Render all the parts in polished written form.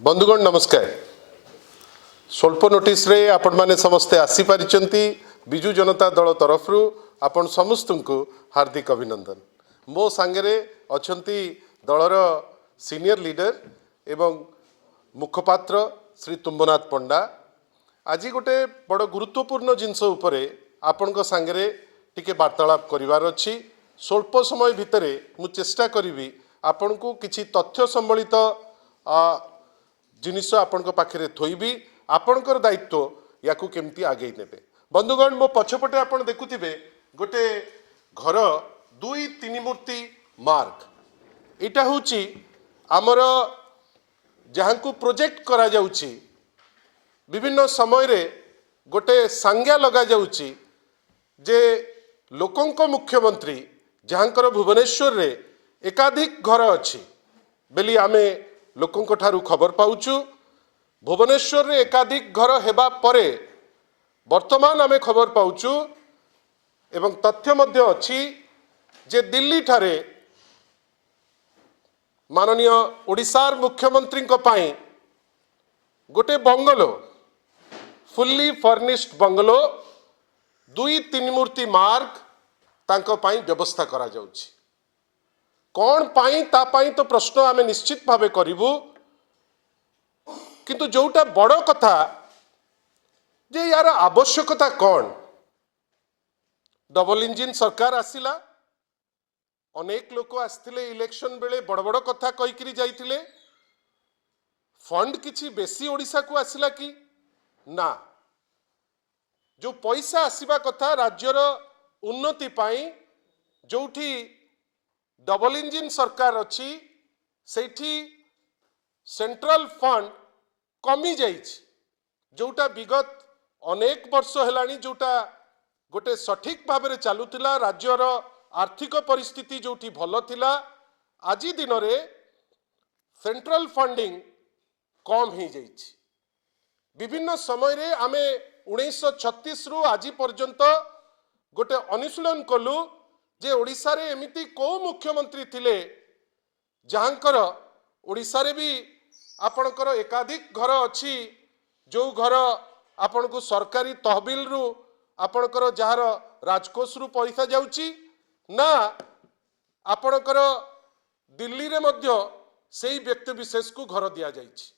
बंधुगण नमस्कार। स्वल्प नोटिस रे आपण माने समस्ते आसी पारिचंती बिजु जनता दल तरफ आपण समस्त को हार्दिक अभिनंदन। मो सांगरे अछंती दलर सीनियर लीडर एवं मुखपात्र श्री तुम्बनाथ पंडा। आज गोटे बड़ गुरुत्वपूर्ण जिनस उपरे आपण को सांगरे टिके वार्तालाप करिवार अछि। स्वल्प समय भितरे मु चेष्टा करिवि आपण को किछि तथ्य संबलित जिनिस आपण पाखे थोइबी। आपणकर दायित्व या केमती आगे नेबे। बंधुगण मो पछपटे आपण देखुथिबे गोटे घर दुई तीन मूर्ति मार्ग इटा होची आमर जहाँ को प्रोजेक्ट करा जाउची विभिन्न समय रे गोटे संज्ञा लगा जाउची जे लोकंक मुख्यमंत्री जहाँकर भुवनेश्वर रे एकाधिक घर अछि बेली आमे लोकंक ठारू खबर पाउचु। भुवनेश्वर रे एकाधिक घर हेबा परे वर्तमान आमे खबर पाउचु एवं तथ्य मध्य अछि जे दिल्ली ठारे माननीय ओडिशार मुख्यमंत्री को पाई गोटे बंगलो फुल्ली फर्निश्ड बंगलो दुई तीन मूर्ति मार्ग तांको पाई व्यवस्था करा जाउछि। कौन पाई ता पाई तो प्रश्न आमे निश्चित भावे करिवु, किंतु जोटा बड़ कथा जे यार आवश्यकता कौन। डबल इंजिन सरकार आसिला, अनेक लोक आसथिले इलेक्शन बेले बड़ बड़ कथा कहिकरी जाइथिले। फंड किछि बेसी ओडिशा को आसिला कि ना? जो पैसा आसीबा कथा राज्यर उन्नति पाई जोठी डबल इंजिन सरकार अच्छी सेठी सेंट्रल फंड कमी जाइछि, जोटा विगत अनेक वर्ष हेलानी जोटा गोटे सठिक भाव में चलुला। राज्यर आर्थिक परिस्थिति जोठी भल थिला आज दिन रे सेंट्रल फंडिंग कम हो जाइछि। विभिन्न समय रे आमे 1936 रु आज पर्यंत गोटे अनुशीलन कलु जे ओडिशा रे एमिति को मुख्यमंत्री थिले जहाँकर ओडिशा रे भी आपणकर एकाधिक घर अच्छी जो घर आपण को सरकारी तहबिल रु आपणकर जार राजकोष रु पैसा जाउची ना आपणकर दिल्ली रे मध्य सेही व्यक्ति विशेष को घर दिया जाइछि।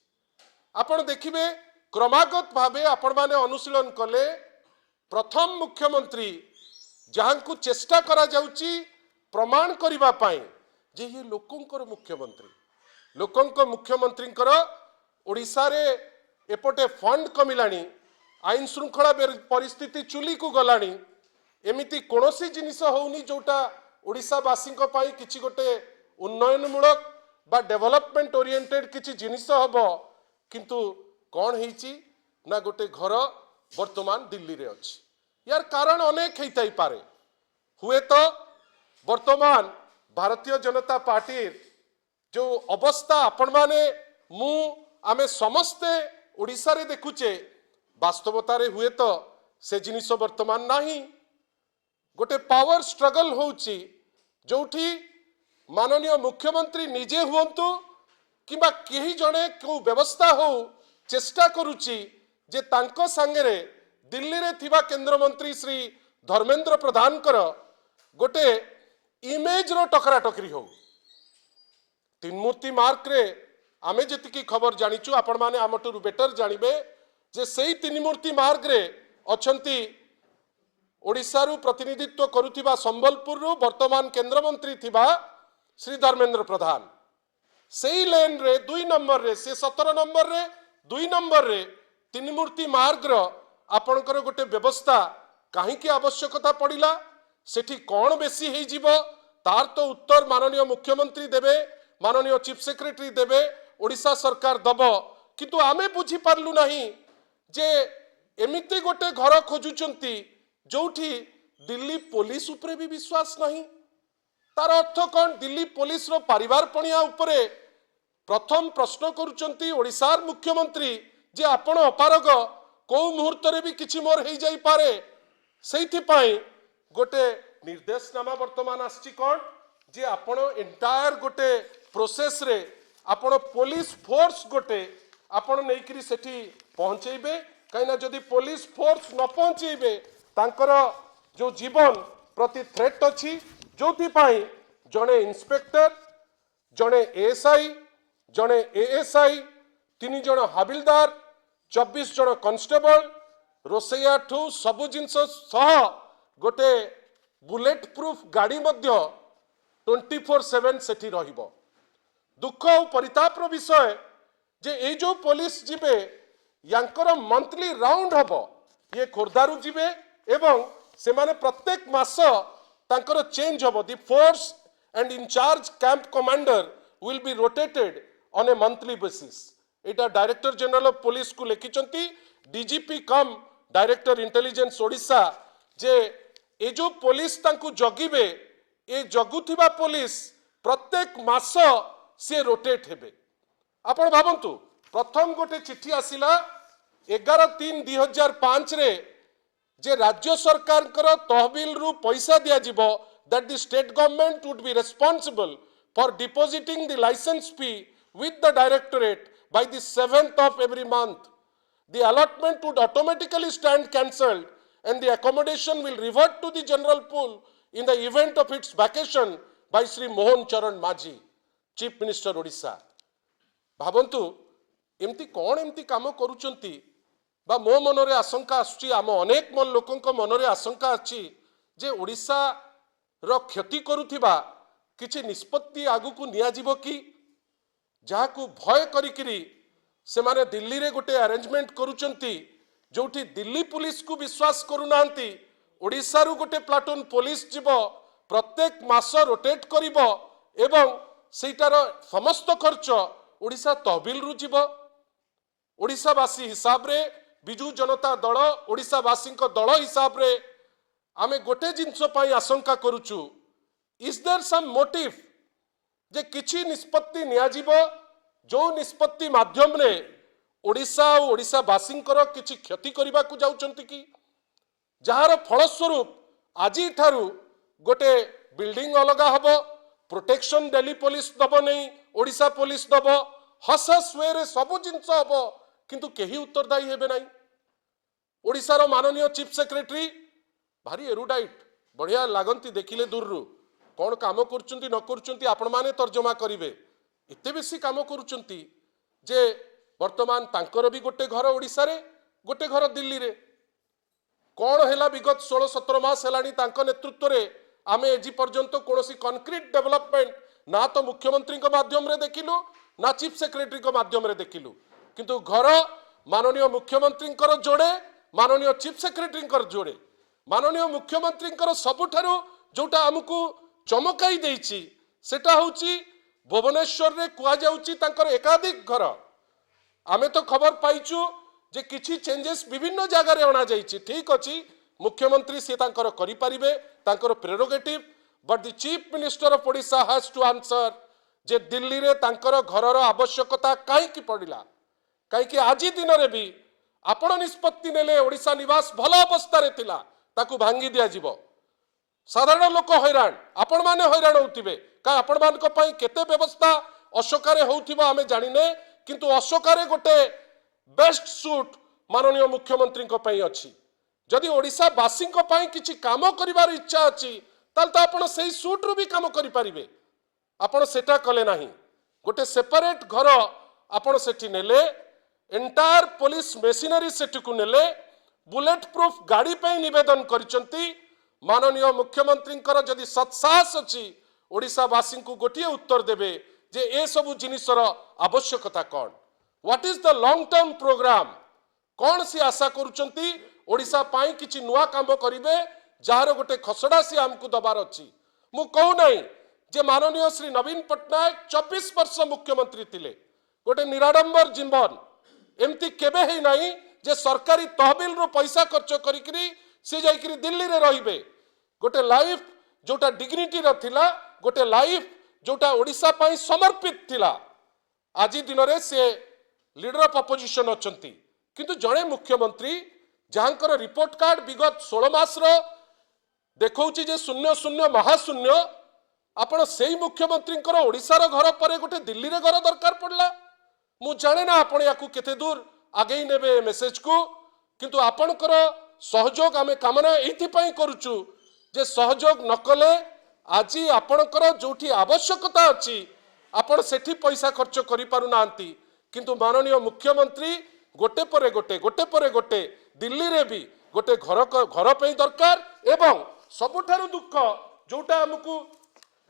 आपण देखिबे क्रमागत भावे आपण माने अनुशीलन कले प्रथम मुख्यमंत्री जहाँ को चेष्टा करा जाउची प्रमाण करिबा पाई जे ये लोकंकर मुख्यमंत्री लोकंक मुख्यमंत्रींकर ओडिशा रे एपटे फंड कमिलानी, आईन श्रृंखला परिस्थिति चुली को गलानी, एमिति कोनोसी जिनिस होउनी जोटा ओडिशावासी पाई किछि गोटे उन्नयनमूलक बा डेवलपमेंट ओरिएंटेड किछि जिनिस हबो, किंतु कौन हेची ना गोटे घर वर्तमान दिल्ली रे अछि। यार कारण अनेक हेइताई पारे। हुए तो वर्तमान भारतीय जनता पार्टी जो अवस्था आपण माने मु आमे समस्ते ओडिशा रे देखुचे वास्तवता रे हुए तो से जिनिस वर्तमान नाही। गोटे पावर स्ट्रगल होउची जोठी माननीय मुख्यमंत्री निजे हुंतु किबा केही जणे को व्यवस्था हो चेष्टा करूची जे तांको संगे दिल्ली रे थिबा केंद्र मंत्री श्री धर्मेंद्र प्रधान कर गोटे इमेज रो टकरा टकरी हो। तीन मूर्ति मार्क रे आमे जतिकी खबर जानिचु आपण माने आमटू बेटर जानिबे जे सेही तीन मूर्ति मार्ग रे अछंती ओडिशा रु प्रतिनिधित्व करुथिबा संबलपुर रु वर्तमान केंद्र मंत्री थिबा श्री धर्मेंद्र प्रधान। सेही लेन रे 2 नंबर रे से 17 नंबर रे 2 नंबर रे तीन मूर्ति मार्ग रो आपणकर गोटे व्यवस्था कहीं आवश्यकता पड़िला, सेठी कौन बेसी हेई जीवो तार तो उत्तर माननीय मुख्यमंत्री देबे, माननीय चीफ सेक्रेटरी देबे, ओडिशा सरकार दब। किंतु आमे बुझी पारलु नहीं जे एमिति गोटे घर खोजुचंती जोठी दिल्ली पुलिस उपरे भी विश्वास नहीं। तार अर्थ कौन? दिल्ली पुलिस रो परिवार पणिया उपरे प्रथम प्रश्न करुचंती ओडिशार मुख्यमंत्री जे आपण अपारग को मुहूर्त रे भी किछि मोर हेई जाई पारे। सेइथि पाई गोटे निर्देशनामा वर्तमान आछि कौन जे आपण एंटायर गोटे प्रोसेस रे आपण पुलिस फोर्स गोटे आपण नेइकरी सेठी पहुंचेबे कहीं जदि पुलिस फोर्स न पहुंचेबे तांकर जो जीवन प्रति थ्रेट अच्छी जो जड़े इंस्पेक्टर जड़े एएसआई जड़े एएसआई 3 जन हाबिलदार 24 जन कॉन्स्टेबल रोसैया ठू सबु जिनस सह गोटे बुलेट प्रूफ गाड़ी मध्य 24/7 सेठी रहिबो। दुख और परितापर विषय जे ए जो पुलिस जिबे यांकर मंथली राउंड हबो ये खोर्धारू जिबे एवं से माने प्रत्येक मास तांकर चेंज हबो। The force and in-charge camp commander will be rotated on a monthly basis. एटा डायरेक्टर जनरल ऑफ पुलिस को लिखिचंती DGP cum director intelligence Odisha जे ए जो पुलिस तांकु जगिबे ए जगुथिबा पुलिस प्रत्येक मास से रोटेट हेबे। आपण भाबंतु प्रथम गोटे चिट्ठी आसिला 11/3/2005 रे जे राज्य सरकार कर तहबिल रु पैसा दिया जिवो that the state government would be responsible for depositing the license fee with the directorate by the 7th of every month. The allotment would automatically stand cancelled and the accommodation will revert to the general pool in the event of its vacation by Sri Mohan Charan Majhi, Chief Minister Odisha. भावंतु एमती कौन एमती काम करुचंती बा मो मनरे आशंका आसुची आम अनेक मन लोकंक मनरे आशंका अछि जे ओडिशा रो क्षति करुथिबा किछि निष्पत्ति आगुकु निया जिवो कि जाहाकु भय करिकिरी से माने दिल्ली रे गोटे अरेंजमेंट करुचंती जोठी दिल्ली पुलिस को विश्वास करुनांती ओडिशा रु गोटे प्लाटून पुलिस जिवो प्रत्येक मास रोटेट करिवो एवं सेटार समस्त खर्च ओडिशा तहबिल रु जिवो। ओडिशावासी हिसाब रे बिजू जनता दल ओडिशावासी दल हिसाब रे आमे गोटे जिनस पाई आशंका करुचु इज देयर सम मोटिव जे किछि निष्पत्ति निया जिवो जो निष्पत्ति माध्यम रे ओडिशा और ओडिशावासी किछि क्षति करबा को जाउचंती कि जहार फलस्वरूप आजी ठारू गोटे बिल्डिंग अलगा हबो प्रोटेक्शन दिल्ली पुलिस दबो नहीं ओडिशा पुलिस दबो हस हस वे रे सब जिनस हबो किंतु केही उत्तरदायी हेबे नहीं। ओडिशार माननीय चीफ सेक्रेटरी भारी एरुडाइट बढ़िया लागंती देखिले दूर रु कौन काम करुचंती न करुचंती आपण माने तर्जमा करिवे एते बेसी काम करुचंती जे वर्तमान तांकर भी गोटे घर ओडिशा रे गोटे घर दिल्ली रे कौन हैला विगत 16-17 मास हेलानी तांको नेतृत्व रे आमे एजी पर्यंत कोनोसी कंक्रीट डेवलपमेंट ना तो मुख्यमंत्री को माध्यम रे देखिलु ना चीफ सेक्रेटरी को माध्यम रे देखिलु किंतु घर माननीय मुख्यमंत्री जोड़े माननीय चीफ सेक्रेटरी जोड़े माननीय मुख्यमंत्री सबुठारु जोटा आमको चमकाई देइछि सेटा होउछि भुवनेश्वर रे कुआ जाउछि तांकर एकाधिक घर आमे तो खबर पाइछु जे किछि चेंजेस विभिन्न जगह रे अना जाइछि ठीक अछि मुख्यमंत्री से तांकर करि परिबे तांकर prerogative but the chief minister of Odisha has to answer जे दिल्ली रे तांकर घरर आवश्यकता काई की पड़िला काई कि आजि दिन रे भी आपण निष्पत्ति नेले ओडिशा निवास भल अवस्था रे थिला ताकू भांगी दिया जिवो साधारण लोक हैरान आपण माने हैरान होतिबे का आपण मान को पई केते व्यवस्था अशोकारे होउथिबो आमे जानिने किंतु अशोकारे गोटे बेस्ट सूट माननीय मुख्यमंत्री को पई अछि जदि ओडिशा वासी को पई किछि काम करिवार इच्छा अछि ताल तो आपण सेही सूट रु भी काम करि परिबे आपण सेटा कले नाही गोटे सेपरेट घर आपण सेठी नेले एंटायर पुलिस मेशिनरी सेठी को नेले बुलेट प्रूफ गाड़ी पे निवेदन करिसंती माननीय मुख्यमंत्री जदि सत्साहस अछि ओडिशावासी को गोटे उत्तर देबे जे ए सबु जिनिसर आवश्यकता कौन what is the long term programme कौन सी आशा करुचंती ओडिशा पाई किछि नुआ काम करिवे जार गोटे खसड़ा सी हमकु दबार अछि मु कहू नाही जे माननीय श्री नवीन पटनायक 24 वर्ष मुख्यमंत्री थिले गोटे निराडंबर जीवन एमती केबे हे नाही जे सरकारी तहबिल रो पैसा खर्च करिकरी से जाइकरी दिल्ली रे रहिबे गोटे लाइफ जोटा डिग्निटी रो थिला गोटे लाइफ जोटा ओडिशा पाई समर्पित थिला आज दिन रे से लीडर ऑफ अपोजिशन अछंती किंतु जणे मुख्यमंत्री जहांकर रिपोर्ट कार्ड विगत 16 मास रो देखौची जे 00 महाशून्य आपण सेही मुख्यमंत्री ओडिशा रो घर पर गोटे दिल्ली रे घर दरकार पड़ला मु जाने ना आपण याकू केते दूर आगे नेबे मेसेज को किंतु आपणकर सहयोग आमे कामना एइथिपाई करूचु जे सहयोग नकले आज आपणकर जोठी आवश्यकता अछि आपण सेठी पैसा खर्च करि पारु नांती किंतु माननीय मुख्यमंत्री गोटे परे गोटे दिल्ली रे भी गोटे घर पे दरकार एवं सबुठारु दुख जोटा हमकु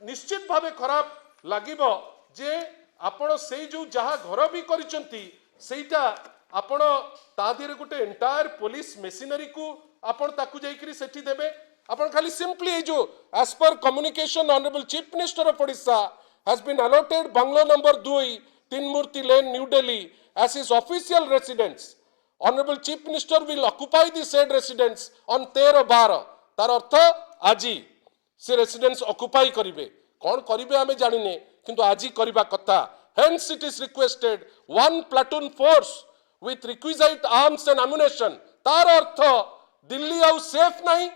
निश्चित भावे खराब लागिबो जे आपण सेई जो जहा घर भी करिसंती सेटा आपण ता दिरे गोटे एंटायर पुलिस मेसिनरी को आपण ताकू जाईकरी सेठी देबे आपण खाली सिंपली जो as per communication honourable chief minister of Odisha has been allotted bungalow number 2 Teen Murti lane new Delhi as his official residence. Honorable Chief Minister will occupy the said residence on 13/12 तार अर्थ आजी से रेसिडेंस ऑक्युपाई करिवे कौन करिवे आमे जानिने किंतु आजी करिबा कथा hence it is requested one platoon force with requisite arms and ammunition तार अर्थ दिल्ली आउ सेफ नहीं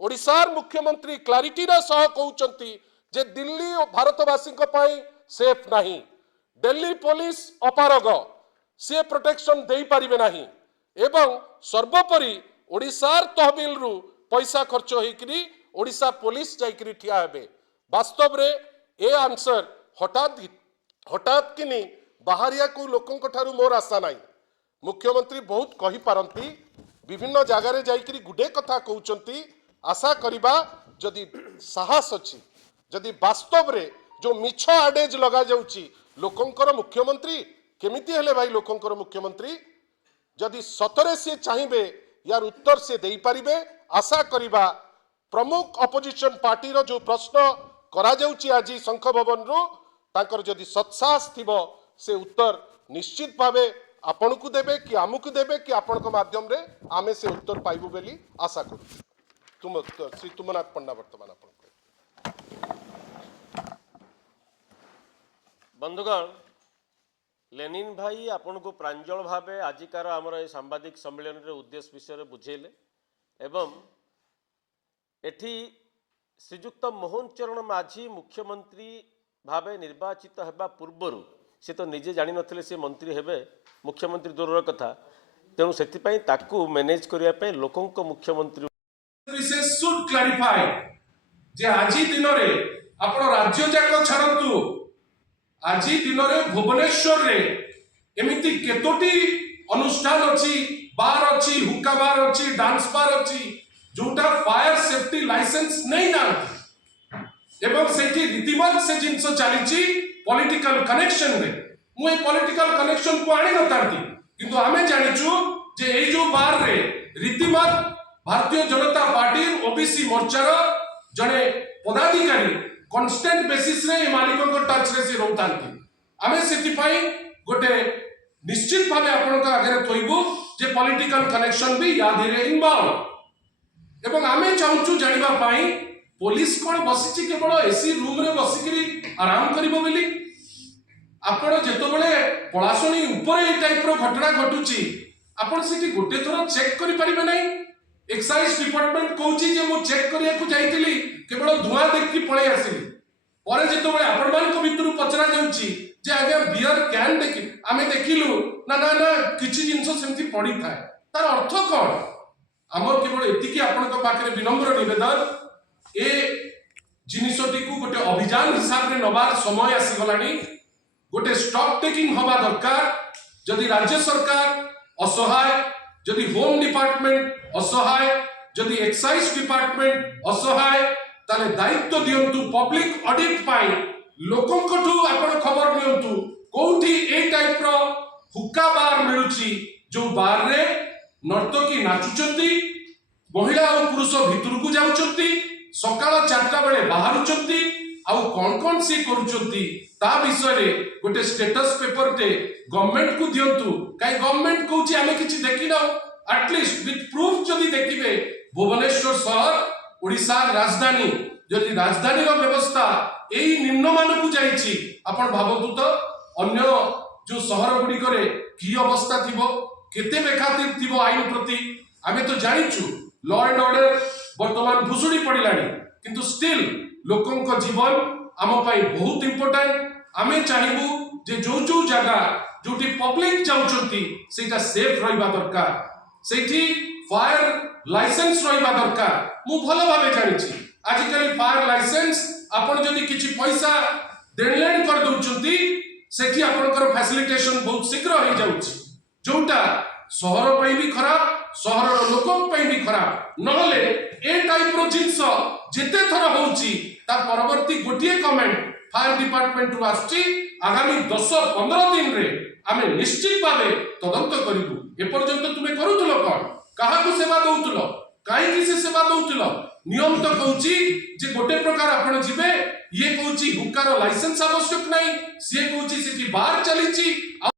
ओडिशार मुख्यमंत्री क्लारिटी रा सह कहउचंती जे दिल्ली और भारतवासी को पई सेफ नहीं दिल्ली पुलिस अपारग से प्रोटेक्शन दे पारिबे नहीं एवं सर्वोपरि ओडिशार तहबिल रु पैसा खर्च होइकरी ओडिशा पुलिस जाइकरी ठिया हेबे वास्तव रे ए आंसर हठात किनी बाहरिया को लोकंक ठारू मोर आशा नहीं मुख्यमंत्री बहुत कहि पारंती विभिन्न जगार जाइकरी गुडे कथा कहउचंती आशा करिबा जदि साहस अछि जदि वास्तव रे जो मिछ आडेज लगा जाउची लोकंकर मुख्यमंत्री केमिति हेले भाई लोकंकर मुख्यमंत्री जदि सतरे से चाहिए यार उत्तर से दे पारिबे आशा करिबा प्रमुख अपोजिशन पार्टी रो जो प्रश्न करा जाउची आज शंख भवन रो तांकर जदि सत्साहस थिबो से उत्तर निश्चित भावे आपण को देबे कि आमुक देबे कि आपण को माध्यम रे आमे से उत्तर पाइबु बेली आशा करू श्री तुमनाथ पंडा वर्तमान आपण बंधुगण लेनिन भाई आपन को प्रांजल भावे आजिकार आमर ए सांबादिक सम्मेलन रे उद्देश्य विषय रे बुझेले एवं एठी श्रीयुक्त मोहन चरण माझी मुख्यमंत्री भावे निर्वाचित हेबा पूर्वरु से तो निजे जानि नथिले से मंत्री हेबे मुख्यमंत्री दूरर कथा तेणु सेतिपई ताकू मैनेज करिया पे लोकंक मुख्यमंत्री विशेष शुड क्लैरिफाई जे आजी दिन रे आपण राज्य जाक छाड़तु आज दिन में भुवनेश्वर रे एमिति केतोटी अनुष्ठान अच्छी बार अच्छी हुक्का बार अच्छी डांस बार अच्छी जोटा फायर सेफ्टी लाइसेंस नहीं ना एवं सेठी रीतिमत से जिनस चली पॉलिटिकल कनेक्शन रे मुझे पॉलिटिकल कनेक्शन को आनी नथांती किंतु आमे जानिचु जे एई जो बार रे रीतिमत भारतीय जनता पार्टी ओबीसी मोर्चार जने पदाधिकारी कॉन्स्टेंट बेसिस रे मालिकों को टच रे से रहतांती आमे सेति पई गोटे निश्चित भावे आपण का आगे थोइबु जे पॉलिटिकल कनेक्शन भी याद रे इनवॉल्व एवं आमे चाहूचु जानिबा पई पुलिस कोन बसिछि केवल एसी रूम रे बसिकरी आराम करिवो बेली आपण जेतो बेले पळासणी ऊपर ए टाइप रो घटना घटुची आपण सेति गोटे थोर चेक करि परिबे नै एक्साइज डिपार्टमेंट कहूची जे मु चेक करिया को जाईतिली केवल धुआं देखि पळे आसिली परे जेतो बेले आपण मान को भितरु पचरा जाउची जे आगे बियर कैन देखि आमे देखिलु ना ना ना किछि जिंस सेमति पड़ी थाए तार अर्थ कोन हमर केवल एतिकी आपण को पाखरे विनम्र निवेदन ए जिनिसटी को गोटे अभियान हिसाब रे नबार समय आसी गलानी गोटे स्टॉक टेकिंग होबा दरकार जदि राज्य सरकार असहाय जदि होम डिपार्टमेंट असहाय जदि एक्साइज डिपार्टमेंट असहाय ताले दायित्व दियंतु पब्लिक ऑडिट पाई लोकन कोठू आपण खबर नियंतु कोठी ए टाइप रो हुक्का बार मिलुची जो बार रे नर्तकी नाचुचंती महिला और पुरुष भितर को जाउचंती सकाळ 4टा बेले बाहरुचंती आउ कोन सी करूचंती ता विषय रे गोटे स्टेटस पेपर ते गवर्नमेंट को दियंतु काई गवर्नमेंट कहूची आमे किछि देखिना एटलीस्ट विथ प्रूफ जदि देखिबे भुवनेश्वर शहर ओडिशा राजधानी जदि राजधानी रो व्यवस्था एई निम्नमान को जाईची आपण भाबतु तो अन्य जो शहर गुडी करे की अवस्था थिबो केते बेखातिर थिबो आईन प्रति आमे तो जानिचु लॉ एंड ऑर्डर वर्तमान भुसुडी पडिलानी किंतु स्टिल लोकन को जीवन आम पई बहुत इंपोर्टेंट आमे चाहिबु जे जो जो जगह जोटी पब्लिक जाउछंती सेटा सेफ रहिबा दरकार सेठी फायर लाइसेंस रहिबा दरकार मु भलो भाबे जानिछि आजिकल फायर लाइसेंस आपण जदि किछि पैसा देणलेन कर दउछंती सेठी आपनकर फैसिलिटेशन बहुत शीघ्र हो जाउछि जोटा सहर पई भी खराब सहर लोक पई भी खराब नहले ए टाइप रो जिंस जेते थर होउछि ता परवर्ती गोटिए कमेंट फायर डिपार्टमेंट रु आछि आगामी 10-15 दिन रे आमे निश्चित भावे तदंत करिबु ए पर्यंत तुमे करूथलो कोन काहाकू सेवा दउथलो काहे से सेवा दउथलो नियम तो कहउछि जे गोटे प्रकार आपण जिबे ये कहउछि हुकार लाइसेंस आवश्यक नाही से कहउछि सेठी बार चलीछि